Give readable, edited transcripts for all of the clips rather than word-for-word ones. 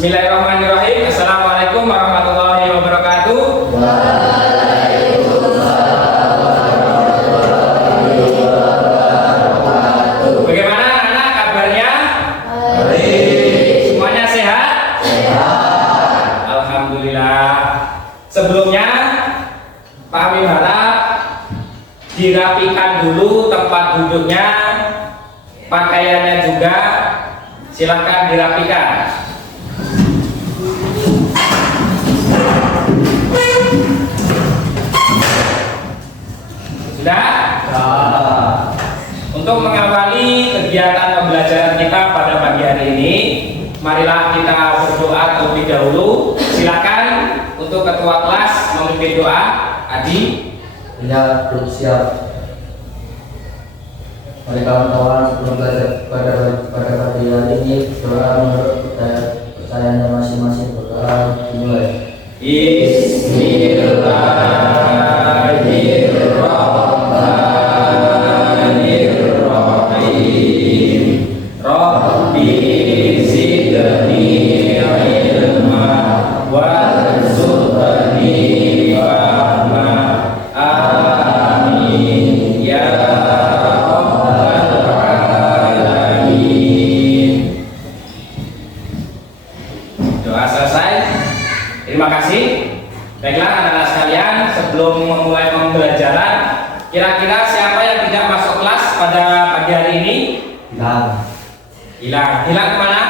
Bismillahirrahmanirrahim. Assalamualaikum warahmatullahi wabarakatuh. Bagaimana anak kabarnya? Semuanya sehat? Alhamdulillah. Sebelumnya kami harap dirapikan dulu tempat duduknya, pakaiannya juga silakan dirapikan. Sudah? Untuk mengawali kegiatan pembelajaran kita pada pagi hari ini, marilah kita berdoa terlebih dahulu. Silakan untuk ketua kelas memimpin doa. Adi. Ya, belum siap. Mari kawan-kawan sebelum belajar pada pagi hari ini doa menurut percayaannya masing-masing. Berdoa dimulai. Bismillahirrahmanirrahim. Rabbi zidni ilma warzuqni fahma. Amin ya rabbal alamin. Doa selesai. Terima kasih. Baiklah anak-anak sekalian, sebelum memulai pembelajaran, kira-kira siapa yang tidak masuk kelas pada pagi hari ini? Hilang kemana?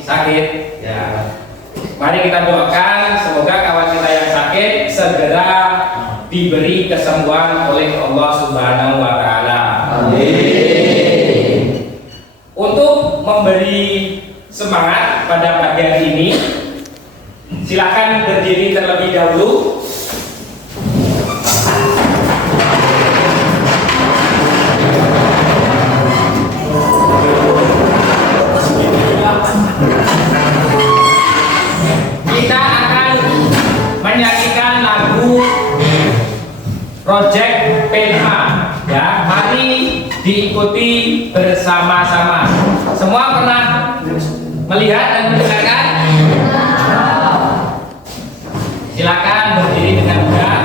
Sakit. Ya. Mari kita doakan semoga kawan kita yang sakit segera diberi kesembuhan oleh Allah Subhanahu wa taala. Amin. Untuk memberi semangat pada pagi hari ini, silakan berdiri terlebih dahulu. Kita akan menyanyikan lagu Project P5 ya. Mari diikuti bersama-sama. Semua pernah melihat dan mendengarkan? Silakan berdiri dengan tegak.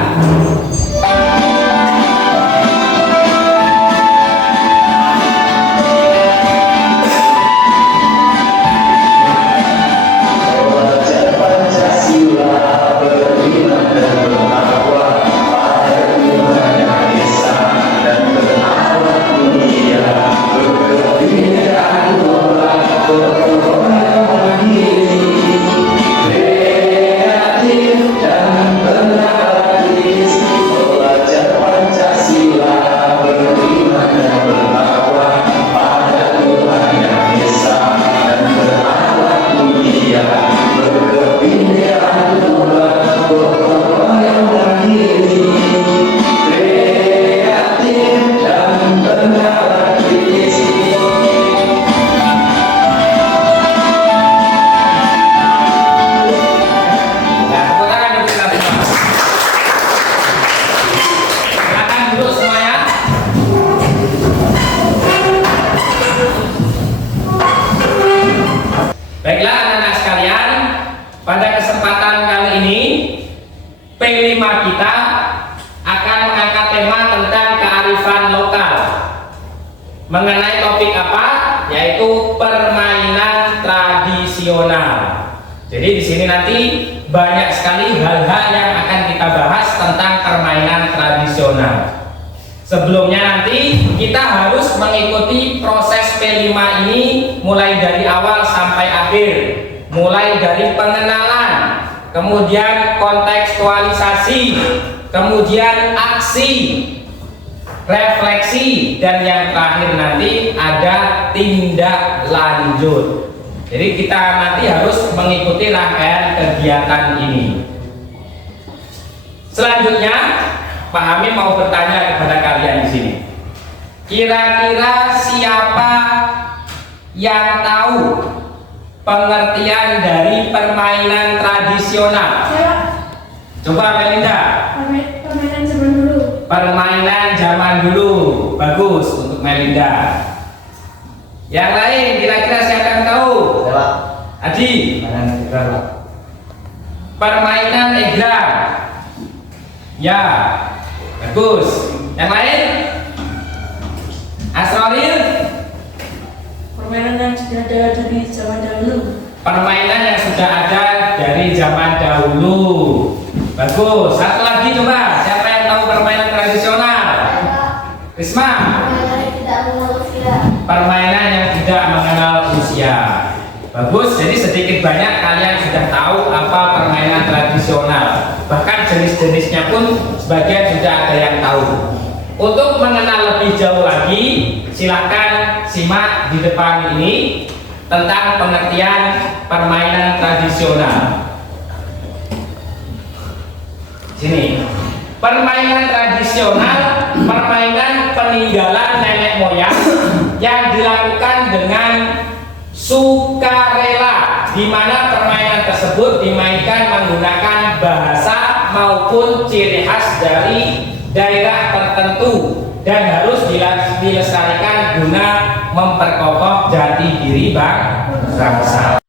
Baiklah anak-anak sekalian, pada kesempatan kali ini P5 kita akan mengangkat tema tentang kearifan lokal. Mengenai topik apa? Yaitu permainan tradisional. Jadi di sini nanti banyak sekali hal-hal yang akan kita bahas tentang permainan tradisional. Sebelumnya nanti kita harus mengikuti proses P5 ini mulai dari awal sampai akhir. Mulai dari pengenalan, kemudian kontekstualisasi, kemudian aksi, refleksi, dan yang terakhir nanti ada tindak lanjut. Jadi kita nanti harus mengikuti rangkaian kegiatan ini. Selanjutnya Pak Hamim mau bertanya kepada kalian di sini. Kira-kira siapa yang tahu pengertian dari permainan tradisional? Coba Melinda. Permainan zaman dulu. Permainan zaman dulu. Bagus untuk Melinda. Yang lain kira-kira siapa yang tahu? Saya, Pak. Adi. Permainan egrang. Ya, bagus. Yang lain? Asroril? Permainan yang sudah ada dari zaman dahulu. Permainan yang sudah ada dari zaman dahulu. Bagus. Satu lagi coba. Siapa yang tahu permainan tradisional? Risma? Permainan yang tidak mengenal usia. Bagus. Jadi sedikit banyak kalian sudah tahu apa permainan tradisional. Bahkan jenis-jenisnya pun sebagian sudah ada yang tahu. Untuk mengenal lebih jauh lagi, silakan simak di depan ini tentang pengertian permainan tradisional. Sini. Permainan tradisional, permainan peninggalan nenek moyang yang dilakukan dengan sukarela, di mana permainan tersebut dimainkan menggunakan bahasa maupun ciri khas dari daerah tertentu dan harus dilestarikan guna memperkokoh jati diri bangsa.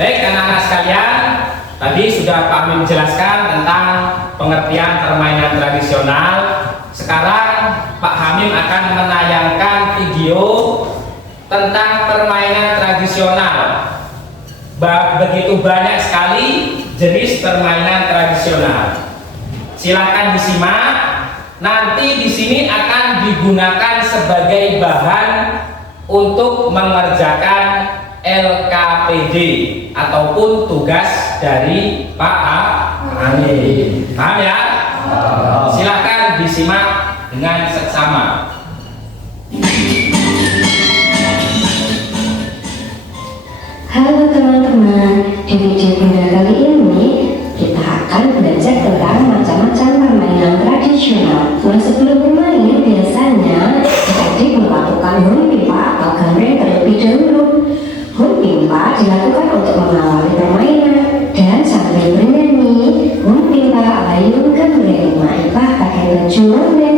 Baik anak-anak sekalian, tadi sudah Pak Amin menjelaskan tentang pengertian permainan tradisional. Sekarang Pak Hamim akan menayangkan video tentang permainan tradisional. Begitu banyak sekali jenis permainan tradisional. Silakan disimak. Nanti di sini akan digunakan sebagai bahan untuk mengerjakan LKPD ataupun tugas dari Pak Amin. Paham ya? Silakan disimak dengan seksama. Halo teman-teman, di video kali ini kita akan belajar tentang macam-macam permainan tradisional. Nah, sebelum bermain biasanya adik melakukan home pimpa atau gamreng terlebih dahulu. Home pimpa dilakukan untuk mengawali permainan dan sambil bernyanyi home pimpa alayung gamreng maipah pakai baju ronden.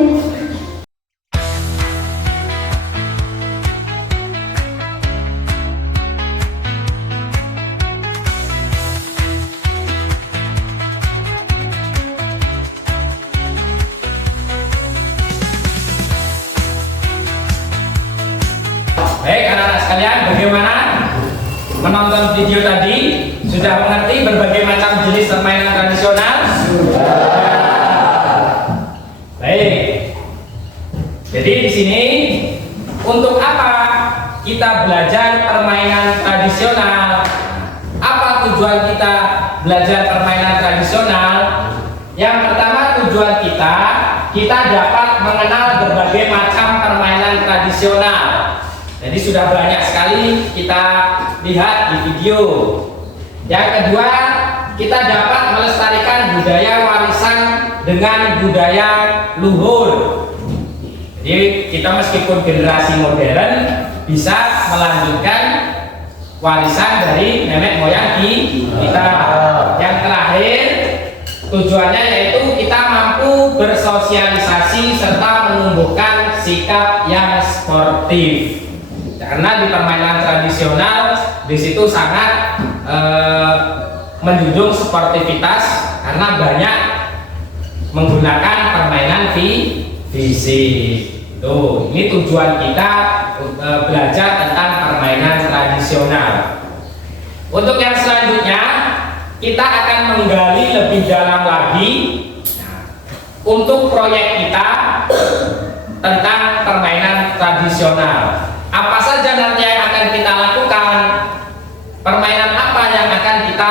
Baik anak-anak sekalian, bagaimana menonton video tadi? Sudah mengerti berbagai macam jenis permainan tradisional? Baik. Jadi di sini untuk apa kita belajar permainan tradisional? Apa tujuan kita belajar permainan tradisional? Yang pertama tujuan kita dapat mengenal berbagai macam permainan tradisional. Jadi sudah banyak sekali kita lihat di video. Yang kedua, kita dapat melestarikan budaya warisan dengan budaya luhur. Jadi kita meskipun generasi modern bisa melanjutkan warisan dari nenek moyang kita. Yang terakhir, tujuannya yaitu kita mampu bersosialisasi serta menumbuhkan sikap yang sportif. Karena di permainan tradisional di situ sangat menjunjung sportivitas karena banyak menggunakan permainan fisik. Tuh, ini tujuan kita belajar tentang permainan tradisional. Untuk yang selanjutnya kita akan menggali lebih dalam lagi untuk proyek kita tentang permainan tradisional. Apa saja nanti yang akan kita lakukan? Permainan apa yang akan kita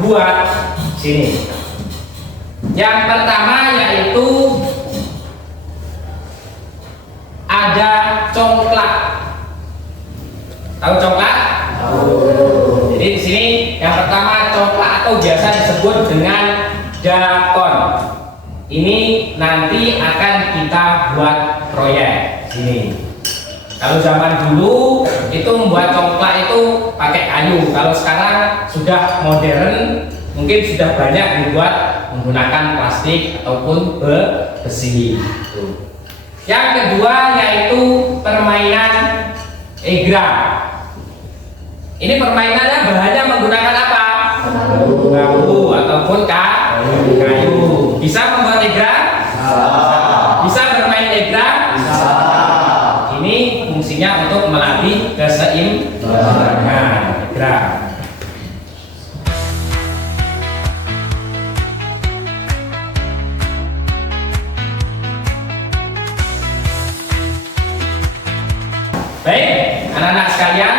buat? Sini. Yang pertama yaitu ada congklak. Tahu congklak? Jadi di sini yang pertama congklak atau biasa disebut dengan dakon. Ini nanti akan kita buat proyek. Sini. Kalau zaman dulu itu membuat congklak itu pakai kayu. Kalau sekarang sudah modern, mungkin sudah banyak dibuat menggunakan plastik ataupun besi. Yang kedua yaitu permainan egrang. Ini permainannya bahannya menggunakan apa? Bambu ataupun kayu. Bisa membuat egrang? Bisa bermain egrang? Ini fungsinya untuk melatih keseimbangan egrang. Baik, anak-anak sekalian,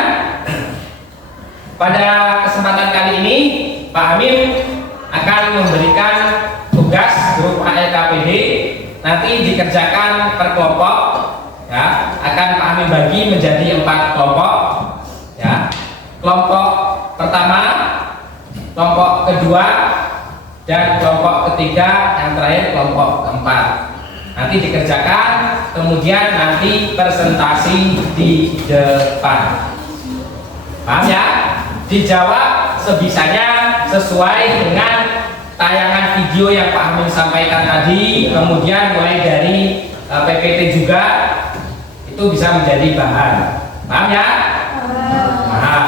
pada kesempatan kali ini Pak Amin akan memberikan tugas grup ALKPD, nanti dikerjakan per kelompok, ya. Akan Pak Amin bagi menjadi 4 kelompok, ya. Kelompok pertama, kelompok kedua, dan kelompok ketiga, yang terakhir kelompok keempat. Nanti dikerjakan, kemudian nanti presentasi di depan. Paham ya? Dijawab sebisanya sesuai dengan tayangan video yang Pak Amin sampaikan tadi, kemudian mulai dari PPT juga itu bisa menjadi bahan. Paham ya? Paham.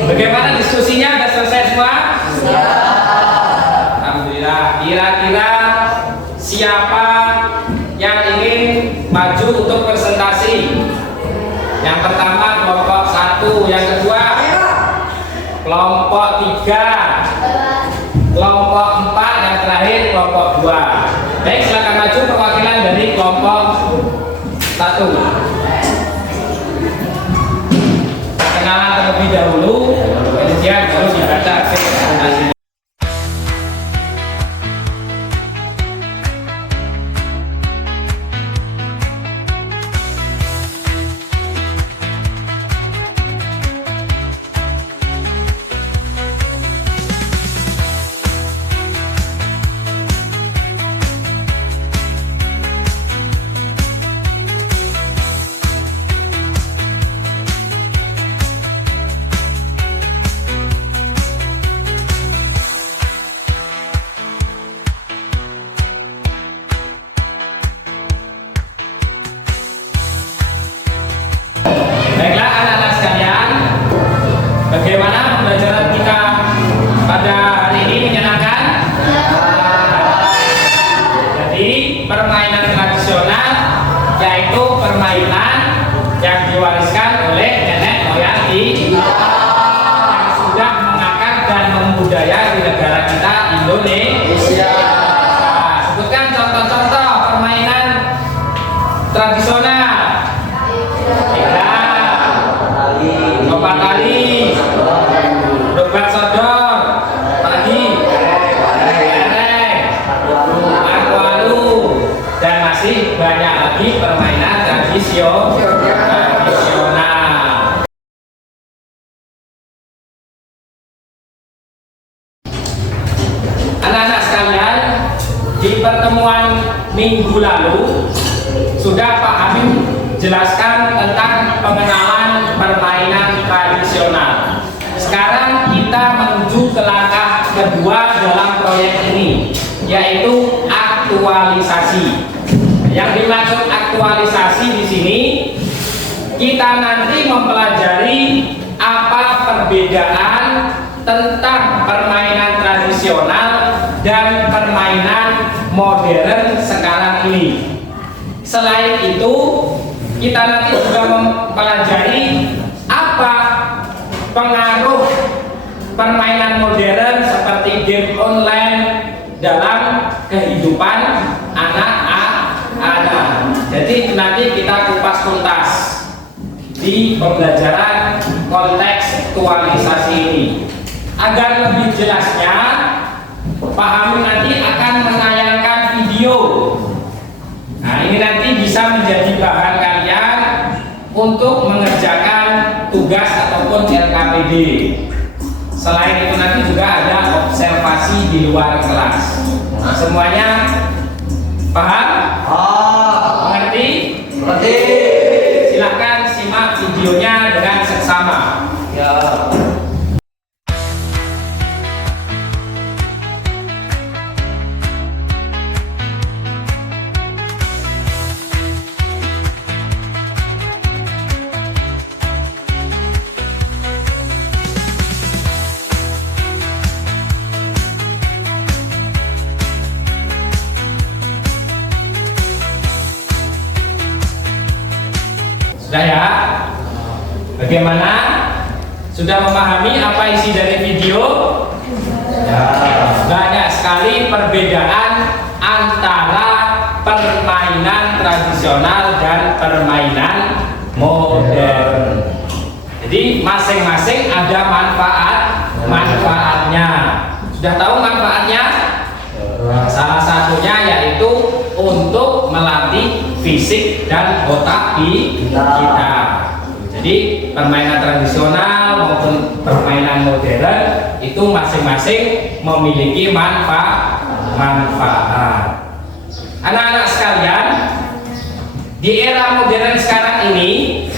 Bagaimana diskusinya? Sudah selesai semua? Alhamdulillah. Kira-kira siapa yang ingin maju untuk presentasi? Yang pertama kelompok 1, yang kedua kelompok 3, kelompok 4, yang terakhir kelompok 2. Baik, silakan maju perwakilan dari kelompok 1. Kenalan terlebih dahulu, kemudian baru dibaca hasil presentasi. Baiklah anak-anak sekalian, bagaimana pembelajaran kita pada hari ini? Menyenangkan? Jadi permainan tradisional yaitu permainan yang diwariskan oleh nenek moyang kita yang sudah mengakar dan membudaya di negara kita Indonesia. Sebutkan contoh-contoh permainan tradisional. Lompat tali, lompat sodor, pagi, lereng, aku-aku, dan masih banyak lagi permainan tradisional. Anak-anak sekalian, di pertemuan minggu lalu sudah Pak Amin jelaskan tentang pengenalan permainan tradisional. Sekarang kita menuju ke langkah kedua dalam proyek ini, yaitu aktualisasi. Yang dimaksud aktualisasi di sini, kita nanti mempelajari apa perbedaan tentang permainan tradisional dan permainan modern sekarang ini. Selain itu, kita nanti juga mempelajari apa pengaruh permainan modern seperti game online dalam kehidupan anak-anak. Jadi nanti kita kupas tuntas di pembelajaran kontekstualisasi ini. Agar lebih jelasnya, Pak Hamid nanti akan menayangkan video. Nah, ini nanti bisa menjadi bahan kalian untuk mengerjakan tugas ataupun LKPD. Selain itu nanti juga ada observasi di luar kelas. Nah, semuanya paham? Mengerti? Mengerti. Silahkan simak videonya dengan seksama. Ya. Sudah ya? Bagaimana? Sudah memahami apa isi dari video? Ya. Banyak sekali perbedaan antara permainan tradisional dan permainan modern. Jadi masing-masing ada manfaatnya. Sudah tahu manfaatnya? Salah satunya yaitu untuk melatih fisik dan otak kita. Jadi permainan tradisional maupun permainan modern itu masing-masing memiliki manfaat. Anak-anak sekalian, di era modern sekarang ini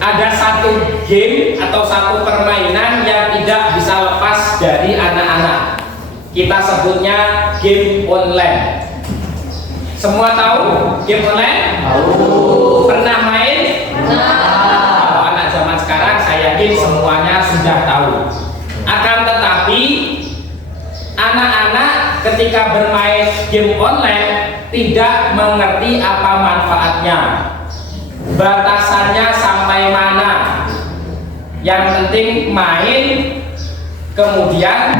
ada satu game atau satu permainan yang tidak bisa lepas dari anak-anak. Kita sebutnya game online. Semua tahu game online? Tahu. Pernah main? Kalau anak zaman sekarang saya yakin semuanya sudah tahu. Akan tetapi anak-anak ketika bermain game online tidak mengerti apa manfaatnya, batasannya sampai mana. Yang penting main, kemudian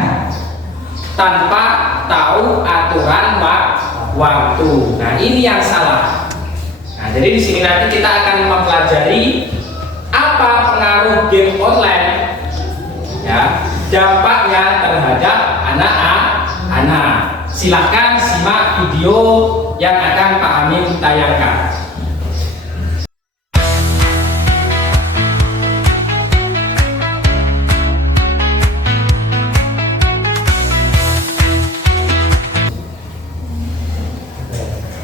tanpa tahu aturan waktu. Nah, ini yang salah. Nah, jadi di sini nanti kita akan mempelajari apa pengaruh game online, ya, dampaknya terhadap anak-anak. Silahkan simak video yang akan Pak Hamid tayangkan.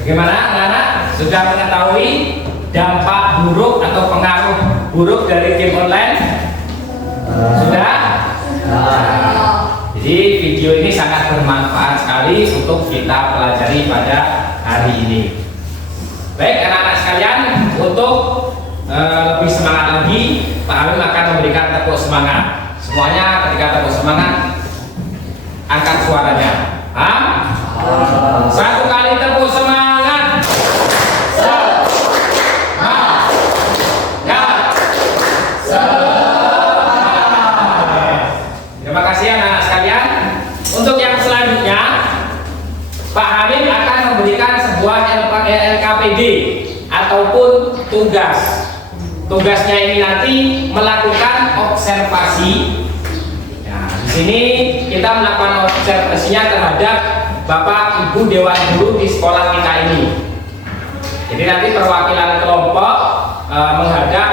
Bagaimana anak-anak? Sudah mengetahui dampak buruk atau pengaruh buruk dari game online? Sudah? Jadi video ini sangat bermanfaat sekali untuk kita pelajari pada hari ini. Baik anak-anak sekalian, untuk lebih semangat lagi, Pak Hamid akan memberikan tepuk semangat. Semuanya ketika tepuk semangat, angkat suaranya. Satu kali tepuk semangat. Terima kasih anak-anak sekalian. Untuk yang selanjutnya, Pak Hamid akan memberikan sebuah LKPD ataupun tugas. Tugasnya ini nanti melakukan observasi. Nah, di sini kita melakukan observasinya terhadap Bapak Ibu Dewan Guru di sekolah kita ini. Jadi nanti perwakilan kelompok menghadap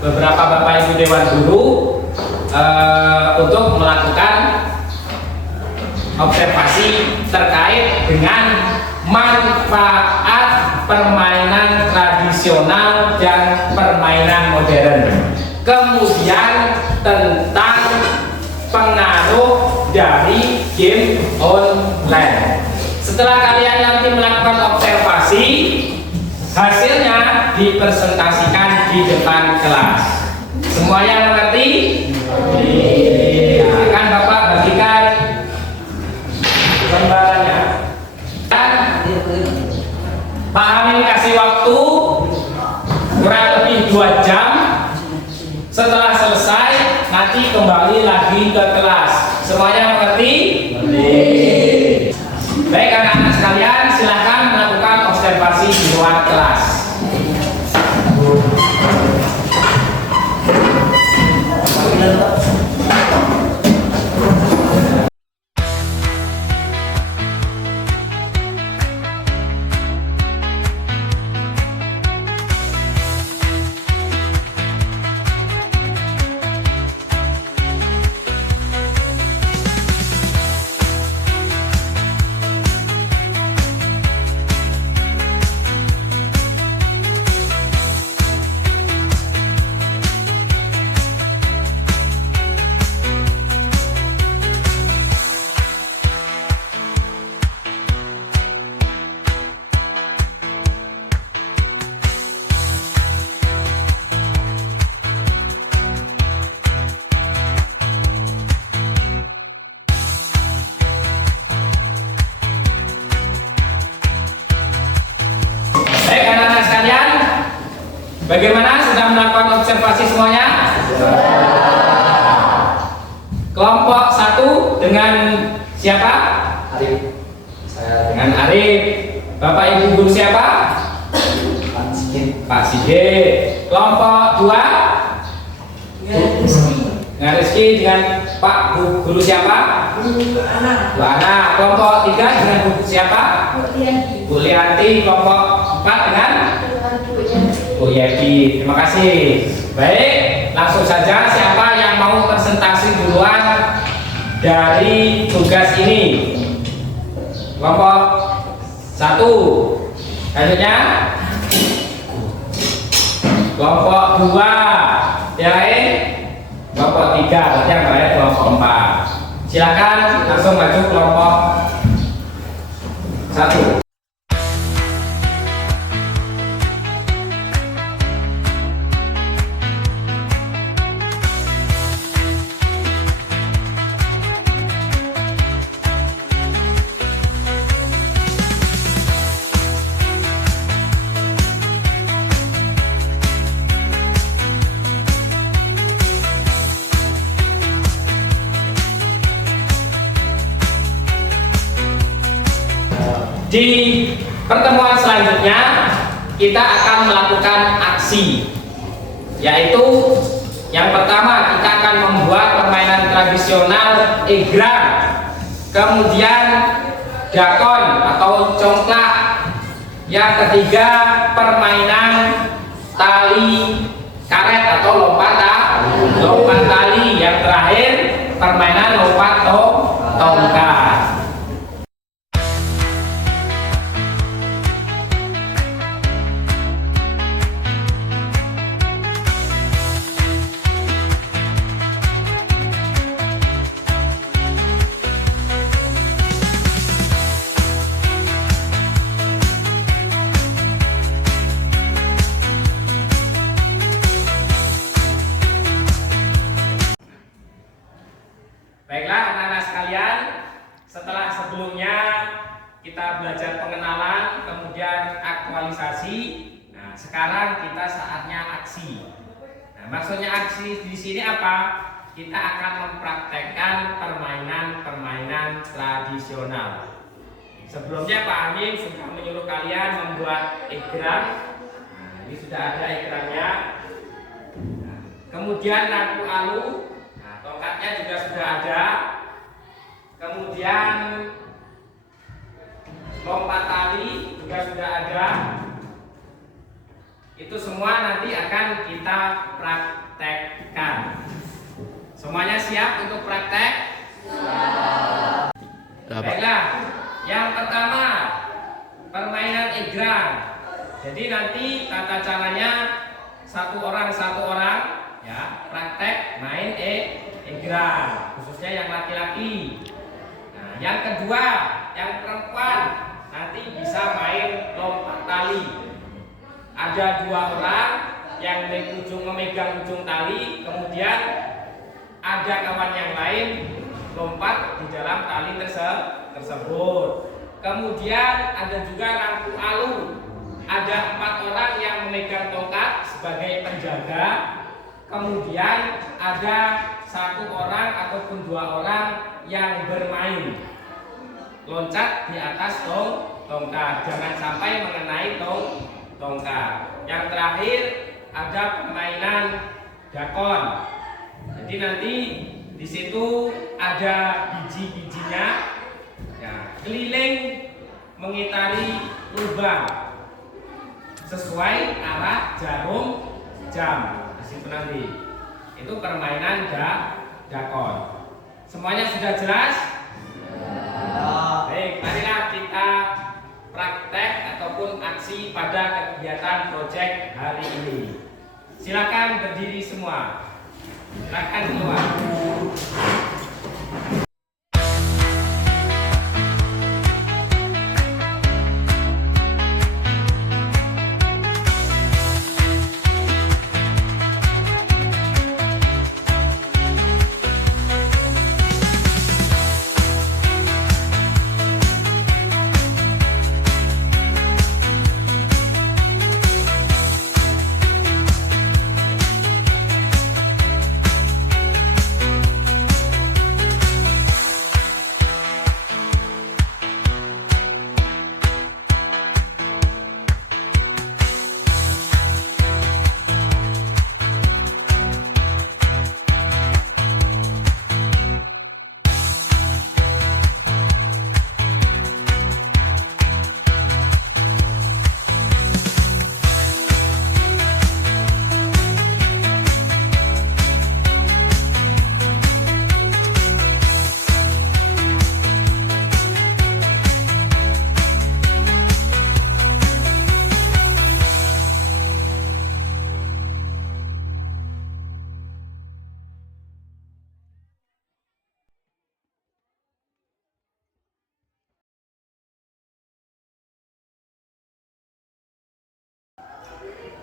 beberapa Bapak Ibu Dewan Guru untuk melakukan observasi terkait dengan manfaat permainan tradisional dan permainan modern. Kemudian tentang pengaruh dari game online. Setelah kalian nanti melakukan observasi, hasilnya dipresentasikan di depan kelas. Semuanya mengerti? Ya, akan Bapak bagikan lembarannya. Dan Pak Amin kasih waktu kurang lebih 2 jam. Setelah selesai nanti kembali lagi ke kelas. Semuanya mengerti? Baik anak-anak sekalian, silakan melakukan observasi di luar kelas. Baik anak-anak sekalian, bagaimana sudah melakukan observasi semuanya? Kelompok 1 dengan siapa? Arif. Saya Dengan Arif. Bapak Ibu guru siapa? Pak Sigit. Pak Sigit. Kelompok 2 dengan Rizky dengan Pak guru siapa? Bu Ana. Kelompok 3 dengan Bu siapa? Bu Lianti. Kelompok 4 dengan Bu Yeti. Terima kasih. Baik, langsung saja siapa yang mau presentasi duluan dari tugas ini? Kelompok 1. Selanjutnya kelompok 2. Yang lain? Kelompok 3. Berarti yang terakhir kelompok 4. Silakan langsung maju kelompok 1. Di pertemuan selanjutnya kita akan melakukan aksi, yaitu yang pertama kita akan membuat permainan tradisional egrang, kemudian dakon atau congklak, yang ketiga permainan tali karet atau lompat tali, yang terakhir permainan lompat tongkat. Baiklah anak-anak sekalian, setelah sebelumnya kita belajar pengenalan, kemudian aktualisasi. Nah, sekarang kita saatnya aksi. Nah, maksudnya aksi di sini apa? Kita akan mempraktekkan permainan-permainan tradisional. Sebelumnya Pak Amin sudah menyuruh kalian membuat egrang. Nah, ini sudah ada egrangnya. Nah, kemudian lampu alu. Tongkatnya juga sudah ada. Kemudian lompat tali juga sudah ada. Itu semua nanti akan kita praktekkan. Semuanya siap untuk praktek? Siap. Baiklah, yang pertama permainan egrang. Jadi nanti tata caranya satu orang ya praktek main egrang, khususnya yang laki-laki. Nah, yang kedua, yang perempuan nanti bisa main lompat tali. Ada 2 orang yang memegang ujung tali, kemudian ada kawan yang lain lompat di dalam tali tersebut. Kemudian ada juga rampu alu. Ada 4 orang yang memegang tongkat sebagai penjaga. Kemudian ada 1 orang ataupun 2 orang yang bermain loncat di atas tongkat. Jangan sampai mengenai tongkat. Yang terakhir ada permainan dakon. Jadi nanti di situ ada biji-bijinya, ya, keliling mengitari lubang sesuai arah jarum jam. Di situ nanti itu permainan dakon. Semuanya sudah jelas? Baik, marilah kita praktek ataupun aksi pada kegiatan proyek hari ini. Silakan berdiri semua. Silakan keluar.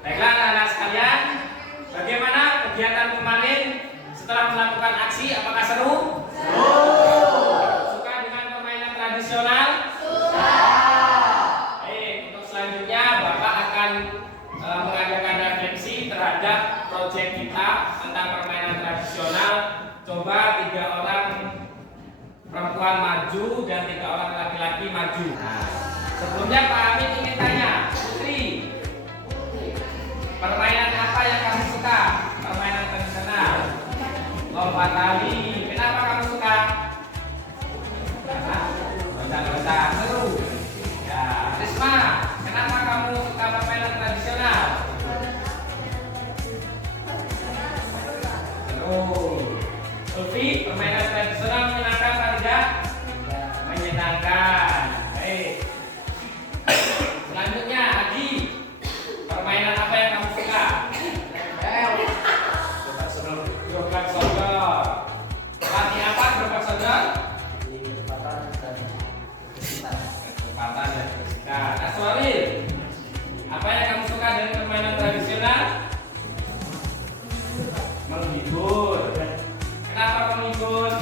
Baiklah anak-anak sekalian, bagaimana kegiatan kemarin setelah melakukan aksi? Apakah seru? Suka dengan permainan tradisional? Baik, untuk selanjutnya Bapak akan mengadakan refleksi terhadap proyek kita tentang permainan tradisional. Coba 3 orang perempuan maju dan 3 orang laki-laki maju. Nah, sebelumnya Pak Amin ingin tanya, Putri, permainan apa yang kamu suka? Permainan tradisional. Lompat tali. Kenapa kamu suka? Karena loncat-loncat seru. Ya, Risma, kenapa kamu suka permainan tradisional? Seru. Ulfi, permainan tradisional menyenangkan apa tidak? Menyenangkan. Baik. Selanjutnya, Adi, permainan apa yang kamu suka? Gerobak sodor. Latih apa gerobak sodor? Kecepatan dan kebersihan. Aswari, apa yang kamu suka dari permainan tradisional? Menghibur. Kenapa menghibur?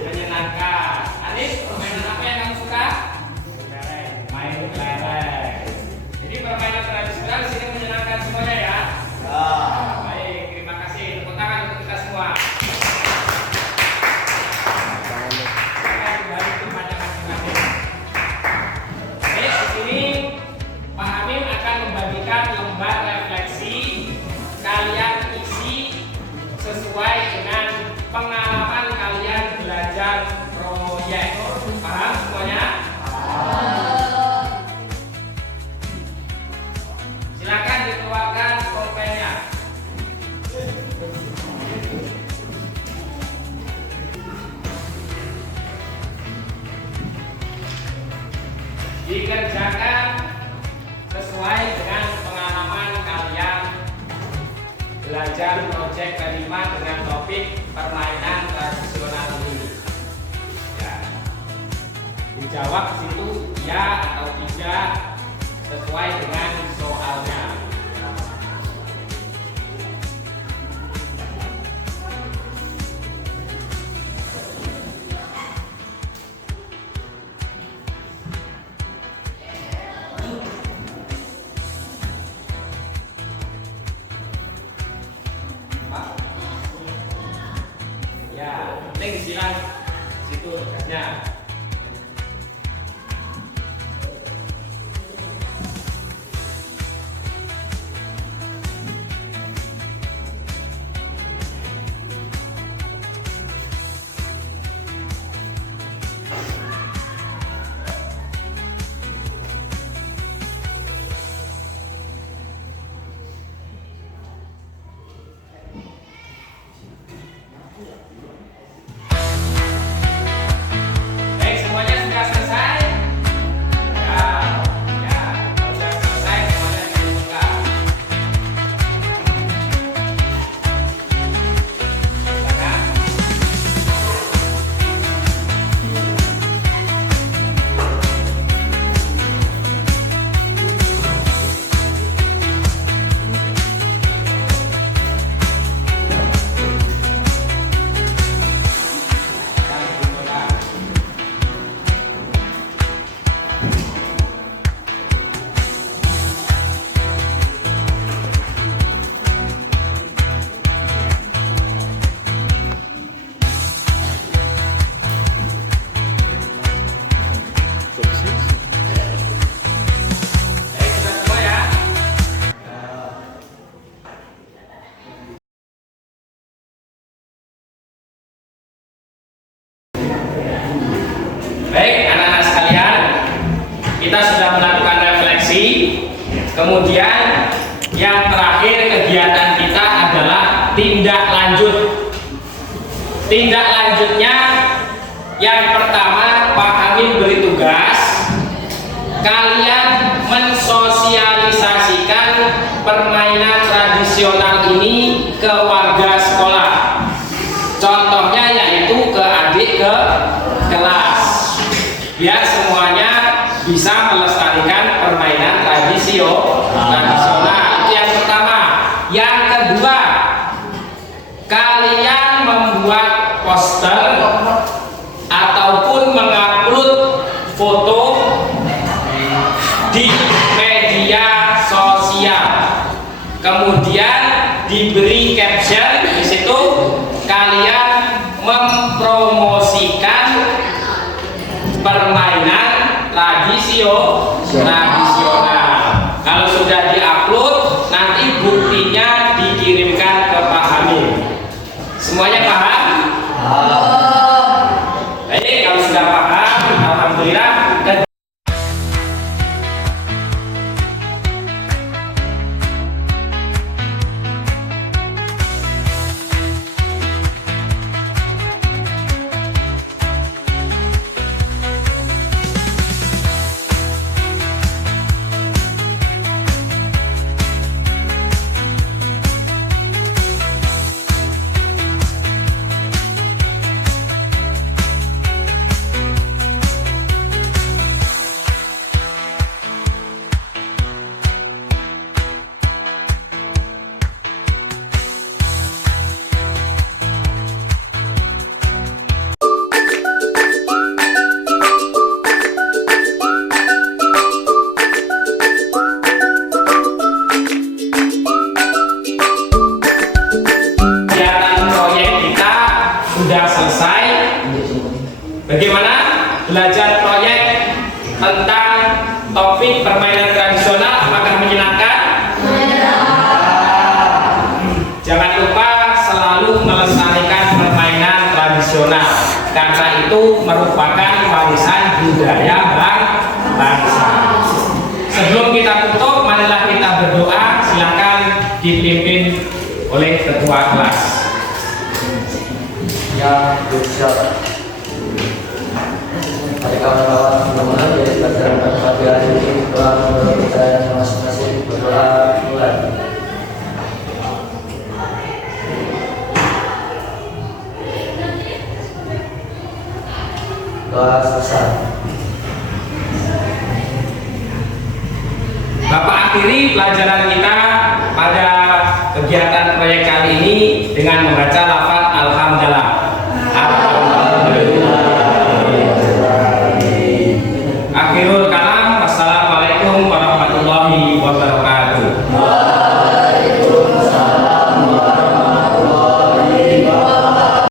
Menyenangkan. Alif, permainan apa yang kamu suka? Main kelereng. Jadi permainan tradisional di sini menyenangkan semuanya ya. Baik, terima kasih. Tepuk tangan untuk kita semua. Kita kembali ke tempatnya masing-masing. Baik, di sini Pak Amin akan membagikan lembar refleksi. Kalian isi sesuai dengan pengalaman kalian belajar proyek. Paham semuanya? Silakan dikeluarkan pulpennya. Dikerjakan sesuai dengan pengalaman kalian belajar proyek kelima dengan topik permainan tradisional ini. Ya. Dijawab di situ ya atau tidak sesuai dengan soalnya. Baik, anak-anak sekalian, kita sudah melakukan refleksi. Kemudian yang terakhir kegiatan kita adalah tindak lanjut. Tindak lanjutnya yang pertama, Pak Amin beri tugas kalian mensosialisasikan permainan tradisional ini ke warga sekolah. Contohnya yaitu ke adik ke kelas, biar semuanya bisa melestarikan permainan tradisional. Itu yang pertama. Yang kedua, kalian membuat poster ataupun mengupload foto di media sosial. Kemudian diberi caption, di situ kalian mempromosikan permainan tradisional. Kalau sudah diupload, nanti buktinya dikirimkan ke Pak Hamid. Semuanya paham? Baik, kalau sudah paham, alhamdulillah. Bagaimana belajar proyek tentang topik permainan tradisional? Apakah menyenangkan? Jangan lupa selalu melestarikan permainan tradisional, karena itu merupakan warisan budaya bangsa. Sebelum kita tutup, marilah kita berdoa. Silakan dipimpin oleh ketua kelas. Ya, bersyukur. Hari kawan-kawan semuanya dari pelajaran pagi hari ini telah mempercayai masing-masing berdoa mulai. Doa selesai. Bapak akhiri pelajaran kita pada kegiatan proyek kali ini dengan membaca lafaz alhamdulillah.